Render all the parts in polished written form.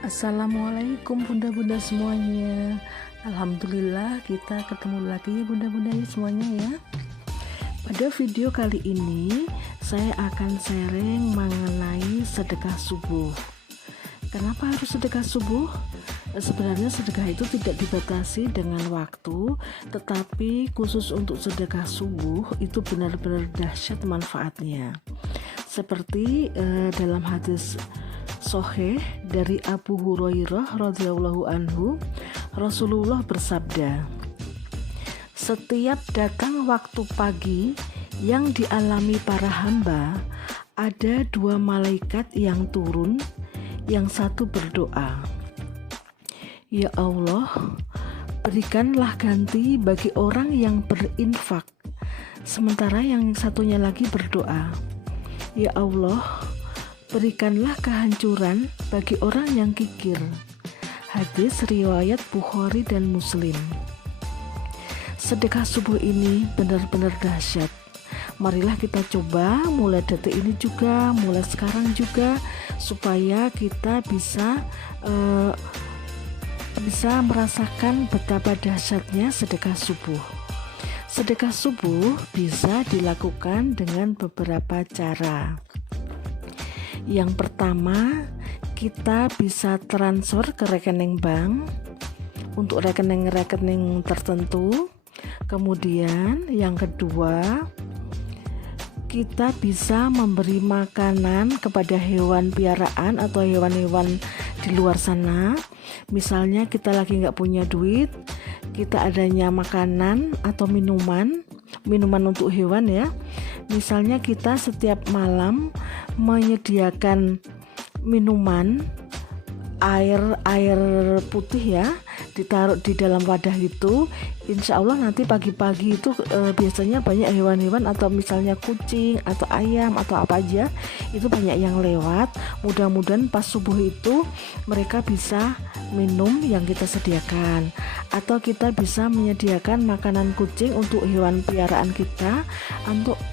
Assalamualaikum bunda-bunda semuanya. Alhamdulillah kita ketemu lagi bunda-bunda semuanya ya. Pada video kali ini saya akan sharing mengenai sedekah subuh. Kenapa harus sedekah subuh? Sebenarnya sedekah itu tidak dibatasi dengan waktu, tetapi khusus untuk sedekah subuh itu benar-benar dahsyat manfaatnya. Seperti dalam hadis Sahih dari Abu Hurairah radhiyallahu anhu, Rasulullah bersabda, "Setiap datang waktu pagi yang dialami para hamba, ada dua malaikat yang turun, yang satu berdoa, 'Ya Allah, berikanlah ganti bagi orang yang berinfak.' Sementara yang satunya lagi berdoa, 'Ya Allah, berikanlah kehancuran bagi orang yang kikir.'" Hadis riwayat Bukhari dan Muslim. Sedekah subuh ini benar-benar dahsyat. Marilah kita coba mulai detik ini juga, mulai sekarang juga, supaya kita bisa merasakan betapa dahsyatnya sedekah subuh. Sedekah subuh bisa dilakukan dengan beberapa cara. Yang pertama, kita bisa transfer ke rekening bank untuk rekening-rekening tertentu. Kemudian yang kedua, kita bisa memberi makanan kepada hewan piaraan atau hewan-hewan di luar sana. Misalnya kita lagi nggak punya duit, kita adanya makanan atau minuman untuk hewan ya. Misalnya kita setiap malam menyediakan minuman air putih ya, ditaruh di dalam wadah itu. Insya Allah nanti pagi-pagi itu biasanya banyak hewan-hewan atau misalnya kucing atau ayam atau apa aja, itu banyak yang lewat. Mudah-mudahan pas subuh itu mereka bisa minum yang kita sediakan, atau kita bisa menyediakan makanan kucing untuk hewan piaraan kita,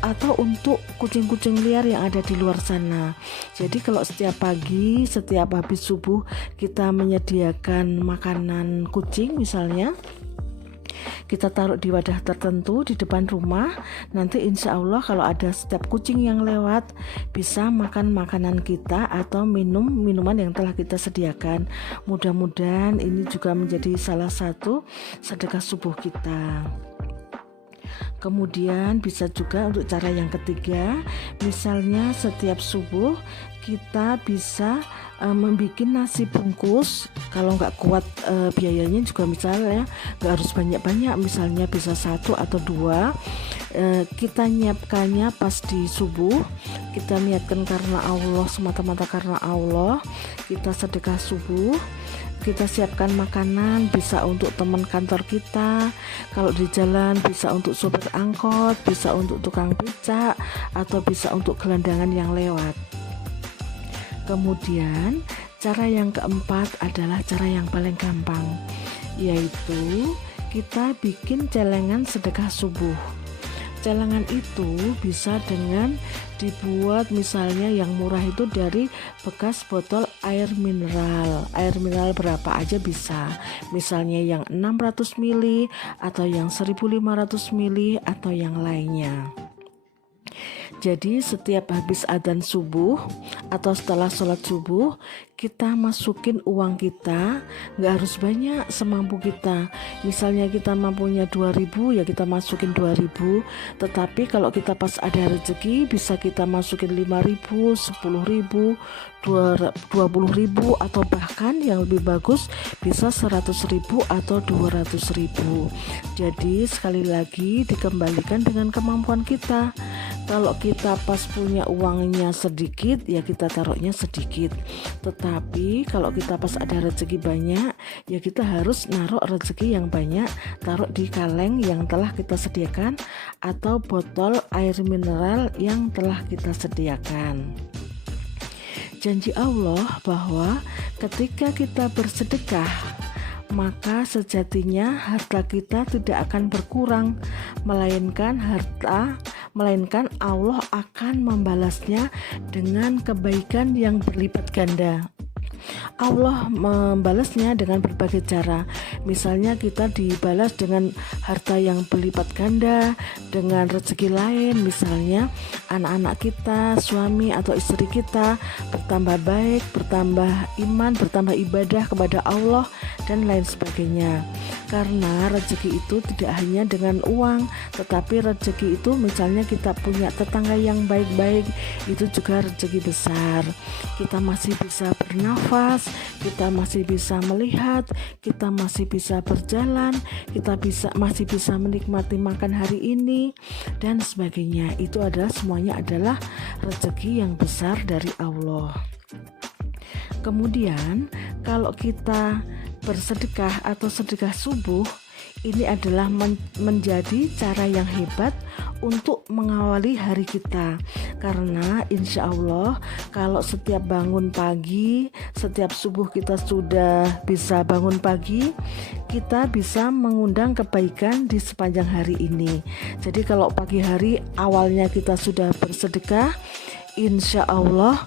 atau untuk kucing-kucing liar yang ada di luar sana. Jadi kalau setiap pagi, setiap habis subuh kita menyediakan makanan kucing misalnya, kita taruh di wadah tertentu di depan rumah, nanti insya Allah kalau ada setiap kucing yang lewat bisa makan makanan kita atau minum minuman yang telah kita sediakan. Mudah-mudahan ini juga menjadi salah satu sedekah subuh kita. Kemudian bisa juga untuk cara yang ketiga, misalnya setiap subuh kita bisa membuat nasi bungkus. Kalau nggak kuat biayanya juga misalnya nggak harus banyak-banyak, misalnya bisa 1 atau 2. Kita nyiapkannya pas di subuh, kita niatkan karena Allah, semata-mata karena Allah, kita sedekah subuh. Kita siapkan makanan, bisa untuk teman kantor kita, kalau di jalan bisa untuk sopir angkot, bisa untuk tukang becak, atau bisa untuk gelandangan yang lewat. Kemudian cara yang keempat adalah cara yang paling gampang, yaitu kita bikin celengan sedekah subuh. Celengan itu bisa dengan dibuat misalnya yang murah itu dari bekas botol air mineral berapa aja bisa, misalnya yang 600 ml atau yang 1500 ml atau yang lainnya. Jadi setiap habis adzan subuh atau setelah sholat subuh, kita masukin uang kita, nggak harus banyak, semampu kita. Misalnya kita mampunya 2.000 ya kita masukin 2.000, tetapi kalau kita pas ada rezeki bisa kita masukin 5.000, 10.000, 20.000, atau bahkan yang lebih bagus bisa 100.000 atau 200.000. Jadi sekali lagi dikembalikan dengan kemampuan kita. Kalau kita pas punya uangnya sedikit ya kita taruhnya sedikit, tetapi kalau kita pas ada rezeki banyak ya kita harus naruh rezeki yang banyak, taruh di kaleng yang telah kita sediakan atau botol air mineral yang telah kita sediakan. Janji Allah bahwa ketika kita bersedekah, maka sejatinya harta kita tidak akan berkurang, melainkan Allah akan membalasnya dengan kebaikan yang berlipat ganda. Allah membalasnya dengan berbagai cara. Misalnya kita dibalas dengan harta yang berlipat ganda, dengan rezeki lain, misalnya anak-anak kita, suami atau istri kita bertambah baik, bertambah iman, bertambah ibadah kepada Allah dan lain sebagainya. Karena rezeki itu tidak hanya dengan uang, tetapi rezeki itu misalnya kita punya tetangga yang baik-baik, itu juga rezeki besar. Kita masih bisa bernafas, kita masih bisa melihat, kita masih bisa berjalan, kita masih bisa menikmati makan hari ini dan sebagainya. Itu adalah semuanya adalah rezeki yang besar dari Allah. Kemudian kalau kita bersedekah atau sedekah subuh, ini adalah menjadi cara yang hebat untuk mengawali hari kita. Karena insya Allah kalau setiap bangun pagi, setiap subuh kita sudah bisa bangun pagi, kita bisa mengundang kebaikan di sepanjang hari ini. Jadi kalau pagi hari awalnya kita sudah bersedekah, insya Allah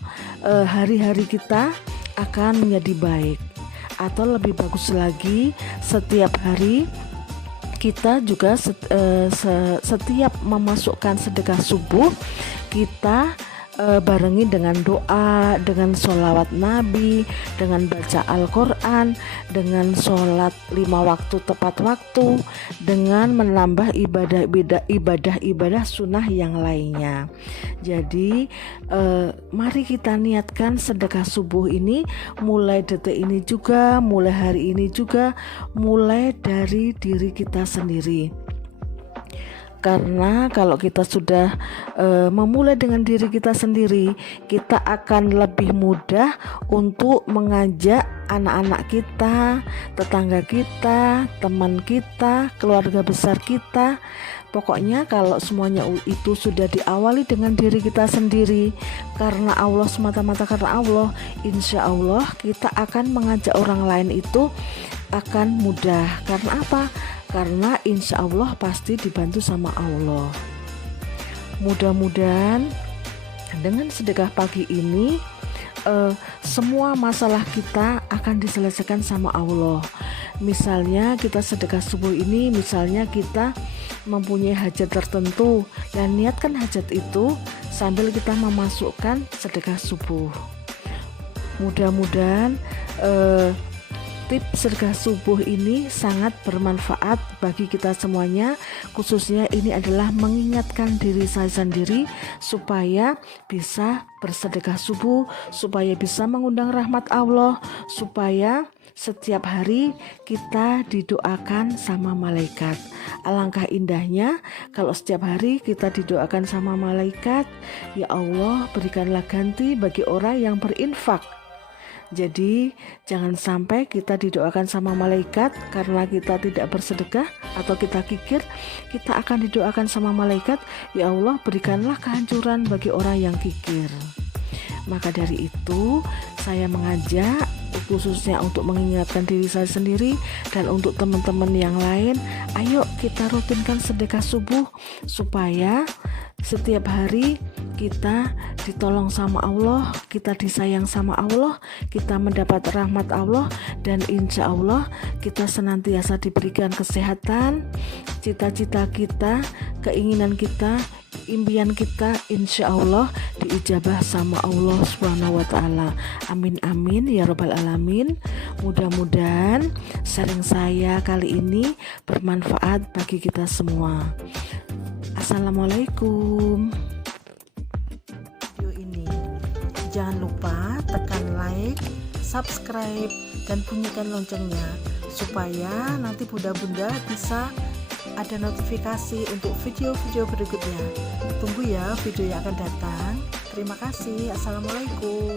hari-hari kita akan menjadi baik. Atau lebih bagus lagi, setiap hari kita juga setiap memasukkan sedekah subuh, kita barengi dengan doa, dengan sholawat Nabi, dengan baca Al-Quran, dengan sholat 5 waktu tepat waktu, dengan menambah ibadah sunnah yang lainnya. Jadi mari kita niatkan sedekah subuh ini mulai detik ini juga, mulai hari ini juga, mulai dari diri kita sendiri. Karena kalau kita sudah memulai dengan diri kita sendiri, kita akan lebih mudah untuk mengajak anak-anak kita, tetangga kita, teman kita, keluarga besar kita. Pokoknya kalau semuanya itu sudah diawali dengan diri kita sendiri, karena Allah, semata-mata karena Allah, insya Allah kita akan mengajak orang lain itu akan mudah. Karena apa? Karena insya Allah pasti dibantu sama Allah. Mudah-mudahan dengan sedekah pagi ini semua masalah kita akan diselesaikan sama Allah. Misalnya kita sedekah subuh ini, misalnya kita mempunyai hajat tertentu dan niatkan hajat itu sambil kita memasukkan sedekah subuh. Mudah-mudahan tips sedekah subuh ini sangat bermanfaat bagi kita semuanya. Khususnya ini adalah mengingatkan diri saya sendiri supaya bisa bersedekah subuh, supaya bisa mengundang rahmat Allah, supaya setiap hari kita didoakan sama malaikat. Alangkah indahnya kalau setiap hari kita didoakan sama malaikat, ya Allah berikanlah ganti bagi orang yang berinfak. Jadi jangan sampai kita didoakan sama malaikat karena kita tidak bersedekah atau kita kikir, kita akan didoakan sama malaikat, ya Allah berikanlah kehancuran bagi orang yang kikir. Maka dari itu saya mengajak, khususnya untuk mengingatkan diri saya sendiri dan untuk teman-teman yang lain, ayo kita rutinkan sedekah subuh supaya setiap hari kita ditolong sama Allah, kita disayang sama Allah, kita mendapat rahmat Allah, dan insya Allah kita senantiasa diberikan kesehatan, cita-cita kita, keinginan kita, impian kita insya Allah diijabah sama Allah Subhanahu wa ta'ala. Amin amin ya rabbal alamin. Mudah-mudahan sharing saya kali ini bermanfaat bagi kita semua. Assalamualaikum. Video ini jangan lupa tekan like, subscribe, dan bunyikan loncengnya supaya nanti bunda-bunda bisa ada notifikasi untuk video-video berikutnya. Tunggu ya video yang akan datang. Terima kasih. Assalamualaikum.